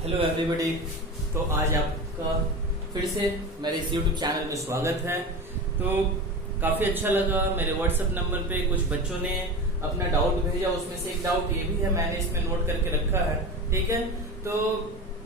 Hello everybody. तो आज आपका फिर से मेरे इस यूट्यूब चैनल में स्वागत है। तो काफी अच्छा लगा, मेरे व्हाट्सएप नंबर पे कुछ बच्चों ने अपना डाउट भेजा, उसमें से एक डाउट ये भी है, मैंने इसमें नोट करके रखा है। ठीक है, तो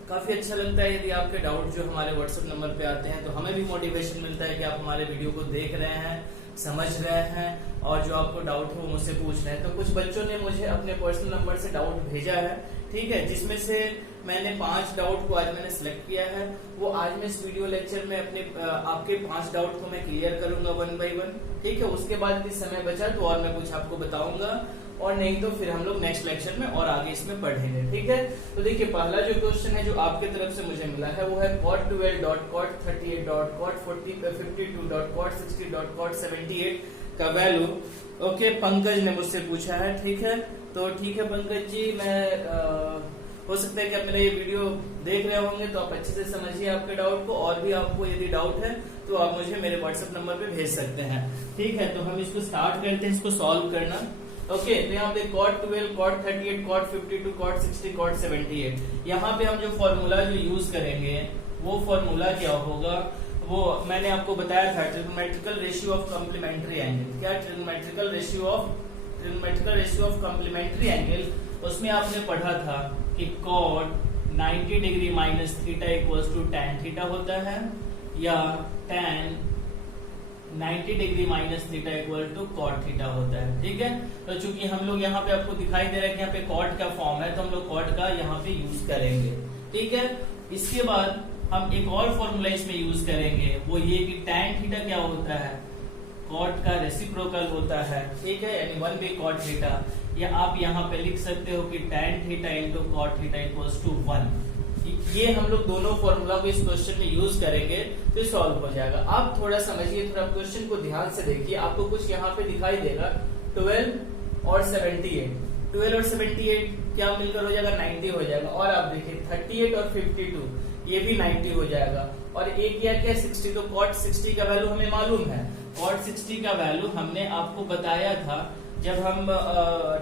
काफी अच्छा लगता है यदि आपके डाउट जो हमारे व्हाट्सएप नंबर पे आते हैं, तो हमें भी मोटिवेशन मिलता है कि आप हमारे वीडियो को देख रहे हैं, समझ रहे हैं और जो आपको डाउट हो मुझसे पूछ रहे हैं। तो कुछ बच्चों ने मुझे अपने पर्सनल नंबर से डाउट भेजा है, ठीक है, जिसमें से मैंने 5 डाउट को आज मैंने सिलेक्ट किया है। वो आज मैं इस वीडियो लेक्चर में अपने आपके 5 डाउट को मैं क्लियर करूंगा 1 बाय 1। ठीक है, उसके बाद भी समय बचा तो और मैं कुछ आपको बताऊंगा, और नहीं तो फिर हम लोग नेक्स्ट लेक्चर में और आगे इसमें पढ़ेंगे। ठीक है, तो देखिए पहला जो क्वेश्चन है जो आपके तरफ से मुझे मिला है वो है cot 12 cot 38 cot 52 cot 60 cot 78 का वैल्यू। ओके, पंकज ने मुझसे पूछा है। ठीक है, तो ठीक है पंकज जी, मैं हो सकता है कि आप मेरा ये वीडियो देख रहे होंगे तो आप अच्छे से समझिए आपके डाउट को, और भी आपको यदि डाउट है तो आप मुझे मेरे व्हाट्सएप नंबर पे भेज सकते हैं। ठीक है, तो हम इसको स्टार्ट करते हैं, इसको सॉल्व करना। ओके, तो यहाँ पे cot 12 cot 38 cot 52 cot 60 cot 78, यहाँ पे हम जो फॉर्मूला जो यूज करेंगे वो फॉर्मूला क्या होगा, वो मैंने आपको बताया था, trigonometrical ratio of complementary angle. क्या trigonometrical ratio of complementary angle, उसमें आपने पढ़ा था कि cot 90 degree minus theta equals to tan theta होता है, या tan 90 degree minus theta equal to cot theta होता है। ठीक है, तो चूंकि हम लोग यहाँ पे आपको दिखाई दे रहा है कि यहाँ पे cot का फॉर्म है, तो हम लोग cot का यहाँ पे यूज करेंगे। ठीक है, इसके बाद हम एक और फॉर्मूला इसमें यूज करेंगे, वो ये कि tan थीटा क्या होता है, cot का रेसिप्रोकल होता है। ठीक है, यानी 1 by cot थीटा, या आप यहाँ पे लिख सकते हो कि tan theta into cot theta equals to 1। ये हम लोग दोनों फॉर्मूला को इस क्वेश्चन में यूज करेंगे तो सॉल्व हो जाएगा। आप थोड़ा समझिए, थोड़ा क्वेश्चन को ध्यान से देखिए, आपको कुछ यहाँ पे दिखाई देगा 12 और 78, 12 और 78 क्या मिलकर हो जाएगा 90 हो जाएगा, और आप देखिए 38 और 52 ये भी 90 हो जाएगा, और एक क्या क्या 60, तो cot 60 का वैल्यू हमें मालूम है। cot 60 का वैल्यू हमने आपको बताया था जब हम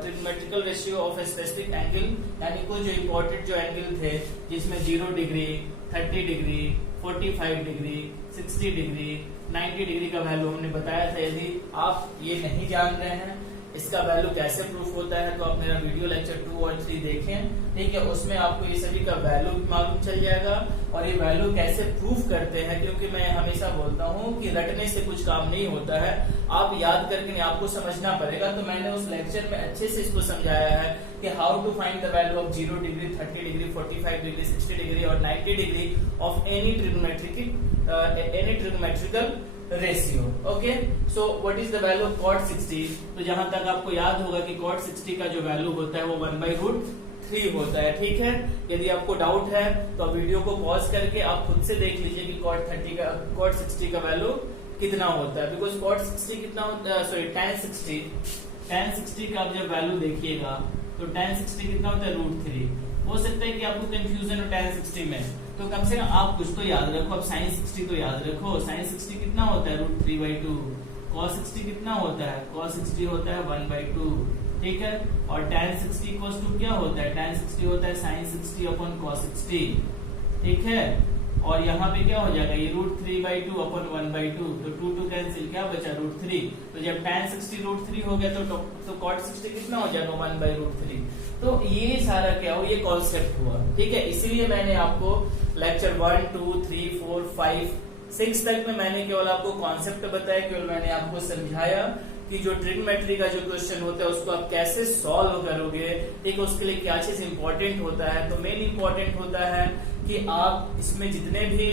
trigonometrical ratio of specific angle, यानी कुछ जो इम्पोर्टेंट जो एंगल थे जिसमें 0 degree 30 degree 45 degree 60 degree 90 degree का वैल्यू हमने बताया था। यदि आप ये नहीं जान रहे हैं इसका वैल्यू कैसे प्रूफ होता है, तो आप मेरा वीडियो लेक्चर 2 और 3 देखें। ठीक है, उसमें आपको ये सभी का वैल्यू मालूम चल जाएगा, और ये वैल्यू कैसे प्रूफ करते हैं, क्योंकि मैं हमेशा बोलता हूँ कि रटने से कुछ काम नहीं होता है, आप याद करके नहीं, आपको समझना पड़ेगा। तो मैंने उस लेक्चर में अच्छे से इसको समझाया है कि how to find the value of 0 degree 30 degree 45 degree 60 degree और 90 degree of any trigonometrical ratio. Okay, so what is the value of cot 60? तो जहां तक आपको याद होगा कि cot 60 का जो वैल्यू होता है वो 1/√3 होता है। ठीक है, यदि आपको डाउट है तो आप वीडियो को पॉज करके आप खुद से देख लीजिए कि cot 60 का वैल्यू कितना होता है, बिकॉज cot 60 कितना होता है, सॉरी tan 60 का आप जब वैल्यू देखिएगा तो tan 60 कितना होता है √3। हो सकता है कि आपको कंफ्यूजन हो tan 60 में, तो कम से कम आप कुछ तो याद रखो, अब sin 60 तो याद रखो। sin 60 कितना होता है √3/2। cos 60 कितना होता है, cos 60 होता है 1/2। ठीक है, और tan 60 इक्वल्स टू क्या होता है, tan 60 होता है sin 60 अपॉन cos 60। ठीक है, और यहाँ पे क्या हो जाएगा, ये √3/2 अपॉन 1/2, तो 2 कैंसिल, क्या बचा √3। तो जब tan 60 √3 हो गया तो cot 60 कितना हो जाएगा 1/√3। तो ये सारा क्या हो, ये कॉन्सेप्ट हुआ। ठीक है, इसीलिए मैंने आपको लेक्चर 1 2 3 4 5 6 तक में मैंने केवल आपको कॉन्सेप्ट बताया, केवल मैंने आपको समझाया कि जो ट्रिग्नोमेट्री का जो क्वेश्चन होता है उसको आप कैसे सॉल्व करोगे। ठीक है, उसके लिए क्या चीज इंपॉर्टेंट होता है, तो मेन इंपॉर्टेंट होता है कि आप इसमें जितने भी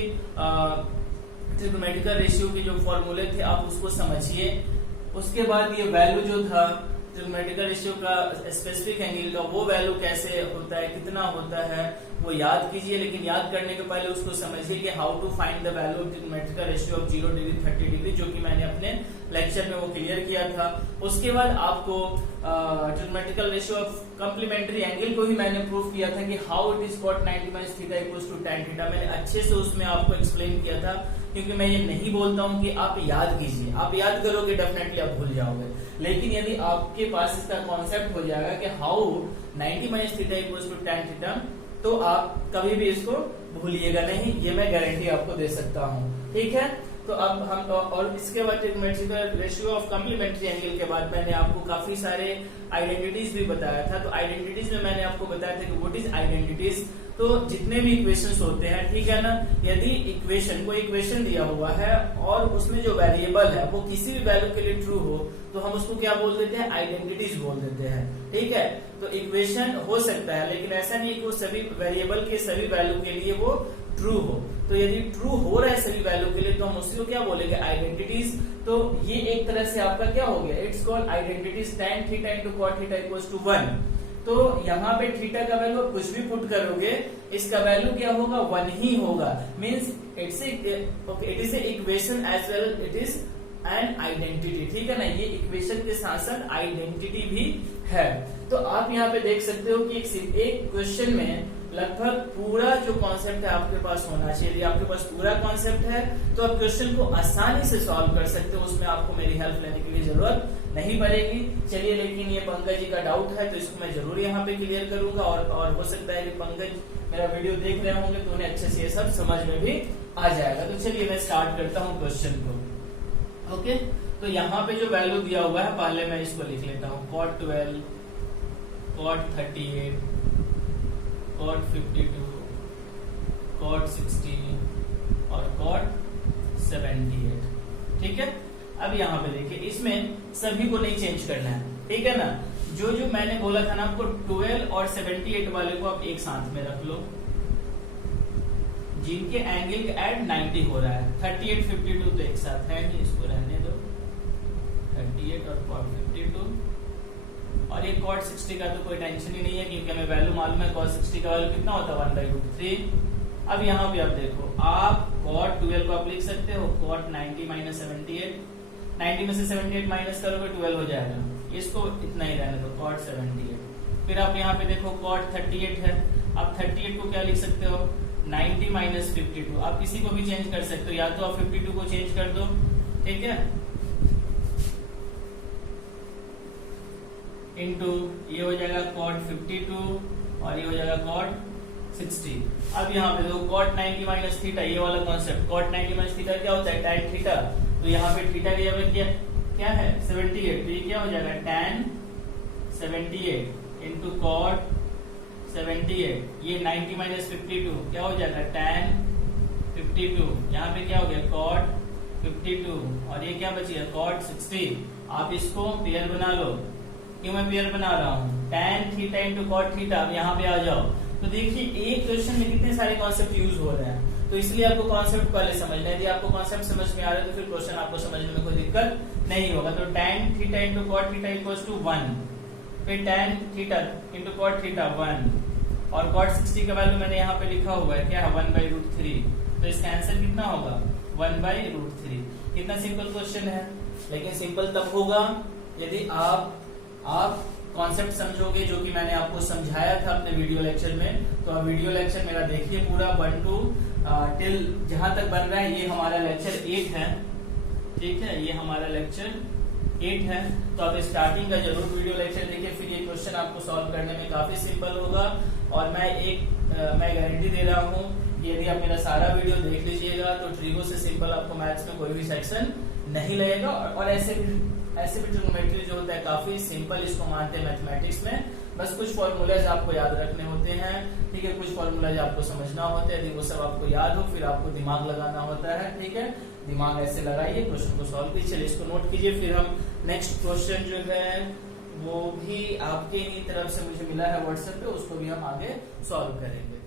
ट्रिग्नोमेट्रिकल रेशियो के जो फॉर्मूले थे आप उसको समझिए। उसके बाद ये वैल्यू जो था ट्रिग्नोमेट्रिकल रेशियो का स्पेसिफिक एंगल का, वो वैल्यू कैसे होता है, कितना होता है, वो याद कीजिए। लेकिन याद करने के पहले उसको समझिए कि how to find the value of trigonometrical ratio of 0 degree 30 degree, जो कि मैंने अपने लेक्चर में वो क्लियर किया था। उसके बाद आपको trigonometrical ratio of complementary angle को ही मैंने प्रूव किया था कि how it is cot 90 minus theta equals to tan theta. मैंने अच्छे से उसमें आपको एक्सप्लेन किया था, क्योंकि मैं ये नहीं बोलता हूँ कि आप याद कीजिए, आप याद करोगे डेफिनेटली आप भूल जाओगे, लेकिन यदि आपके पास इसका कॉन्सेप्ट हो जाएगा कि how 90 minus theta equals to tan theta, तो आप कभी भी इसको भूलिएगा नहीं, ये मैं गारंटी आपको दे सकता हूँ। ठीक है, तो अब हम और इसके बाद trigonometrical ratio of complementary angle के बाद मैंने आपको काफी सारे आइडेंटिटीज भी बताया था। तो आइडेंटिटीज में मैंने आपको बताया था कि व्हाट इज आइडेंटिटीज। तो जितने भी इक्वेशंस होते हैं, ठीक है ना, यदि कोई इक्वेशन दिया हुआ है और उसमें जो वेरिएबल है वो किसी भी वैल्यू के लिए ट्रू हो तो हम उसको क्या बोल देते हैं, आइडेंटिटीज बोल देते हैं। ठीक है, तो इक्वेशन हो सकता है लेकिन ऐसा नहीं कि वो सभी वेरिएबल के सभी वैल्यू के लिए वो ट्रू हो। तो यदि ट्रू हो रहा है सभी वैल्यू के लिए तो हम उसको क्या बोलेंगे, आइडेंटिटीज। तो ये एक तरह से आपका क्या हो गया, it's called identities. tan theta into cot theta equals to 1। तो यहाँ पे थीटा का वैल्यू कुछ भी पुट करोगे इसका वैल्यू क्या होगा, 1 ही होगा। Means it is a equation as well it is an identity. ठीक है ना, ये इक्वेशन के साथ साथ आइडेंटिटी भी है। तो आप यहाँ पे देख सकते हो कि एक क्वेश्चन में लगभग पूरा जो कॉन्सेप्ट है आपके पास होना चाहिए। यदि आपके पास पूरा कॉन्सेप्ट है तो आप क्वेश्चन को आसानी से सॉल्व कर सकते हो, उसमें आपको मेरी हेल्प लेने की भी जरूरत नहीं पड़ेगी। चलिए, लेकिन ये पंकज जी का डाउट है तो इसको मैं जरूर यहाँ पे क्लियर करूंगा और हो सकता है कि पंकज मेरा वीडियो देख रहे होंगे तो उन्हें अच्छे से ये सब समझ में भी आ जाएगा। तो चलिए मैं स्टार्ट करता हूँ क्वेश्चन को। ओके, तो यहाँ पे जो वैल्यू दिया हुआ है पहले मैं इसको लिख लेता हूँ, cot 12, cot 38, cot 52, cot 60 और cot 78। ठीक है, अब यहाँ पे देखिए इसमें सभी को नहीं चेंज करना है। ठीक है ना, जो जो मैंने बोला था ना आपको 12 और 78 वाले को आप एक साथ में रख लो जिनके एंगल एट 90 हो रहा है। 38 52 तो एक साथ है नहीं, इसको रहने दो। 38 और cot 52 और ये cot 60 का तो कोई टेंशन ही नहीं है क्योंकि हमें वैल्यू मालूम है। cot 60 का वैल्यू कितना होता है, 1/√3। अब यहाँ पे आप देखो, आप cot 12 को आप लिख सकते हो cot 90 माइनस 78। 90 में से 78 माइनस करोगे 12 हो जाएगा, इसको इतना ही रहने दो, cot 78। फिर आप यहाँ पे देखो cot 38 है, आप 38 को क्या लिख सकते हो, 90 माइनस 52। आप किसी को भी चेंज कर सकते हो, या तो आप 52 को चेंज कर दो। ठीक है, इनटू ये हो जाएगा cot 52 और ये हो जाएगा cot 60। अब यहाँ पे देखो cot 90 माइनस थीटा, ये वाला कॉन्सेप्ट, cot 90 माइनस थीटा क्या होता है, tan थीटा। तो यहाँ पे थीटा की जगह क्या है, 78। तो ये क्या हो जाएगा, tan 78 इंटू cot 78। ये 90 माइनस 52 क्या हो जाएगा, tan 52। यहाँ पे क्या हो गया, cot 52 और ये क्या बची है, cot 60। आप इसको पेयर बना लो। क्यों मैं पेयर बना रहा हूँ, tan theta into cot theta. अब यहाँ पे आ जाओ तो देखिए एक क्वेश्चन में कितने सारे कॉन्सेप्ट यूज हो रहे हैं, तो इसलिए आपको कॉन्सेप्ट पहले समझना है। यदि आपको कॉन्सेप्ट समझ में आ रहा है तो फिर क्वेश्चन आपको समझने में कोई दिक्कत नहीं होगा। तो tan theta into cot theta equals to 1, फिर tan theta into cot theta 1 और cot 60 का वैल्यू मैंने यहाँ पे लिखा हुआ है क्या है, 1/√3। तो इसका आंसर कितना होगा, 1/√3। कितना सिंपल क्वेश्चन है, लेकिन सिंपल तब होगा यदि आप कॉन्सेप्ट समझोगे जो कि मैंने आपको समझाया था अपने वीडियो लेक्चर में। तो आप वीडियो लेक्चर मेरा देखिए पूरा 1 to टिल जहां तक बन रहा है। ये हमारा लेक्चर 8 है। ठीक है, ये हमारा लेक्चर 8 है। तो आप स्टार्टिंग का जरूर वीडियो लेक्चर देखिए, फिर ये क्वेश्चन आपको सॉल्व करने में काफी सिंपल होगा। और मैं गारंटी दे रहा हूँ कि यदि आप मेरा सारा वीडियो देख लीजिएगा तो ट्रिगो से सिंपल आपको मैथ्स में कोई भी सेक्शन नहीं लगेगा। और ऐसे भी ट्रिग्नोमेट्री जो होता है काफी सिंपल इसको मानते हैं मैथमेटिक्स में। बस कुछ फॉर्मूलाज आपको याद रखने होते हैं। ठीक है, कुछ फॉर्मूलाज आपको समझना होते हैं। यदि वो सब आपको याद हो फिर आपको दिमाग लगाना होता है। ठीक है, दिमाग ऐसे लगाइए, क्वेश्चन को सॉल्व कीजिए। चलिए इसको नोट कीजिए, फिर हम नेक्स्ट क्वेश्चन जो है वो भी आपके ही तरफ से मुझे मिला है व्हाट्सएप पे, उसको भी हम आगे सॉल्व करेंगे।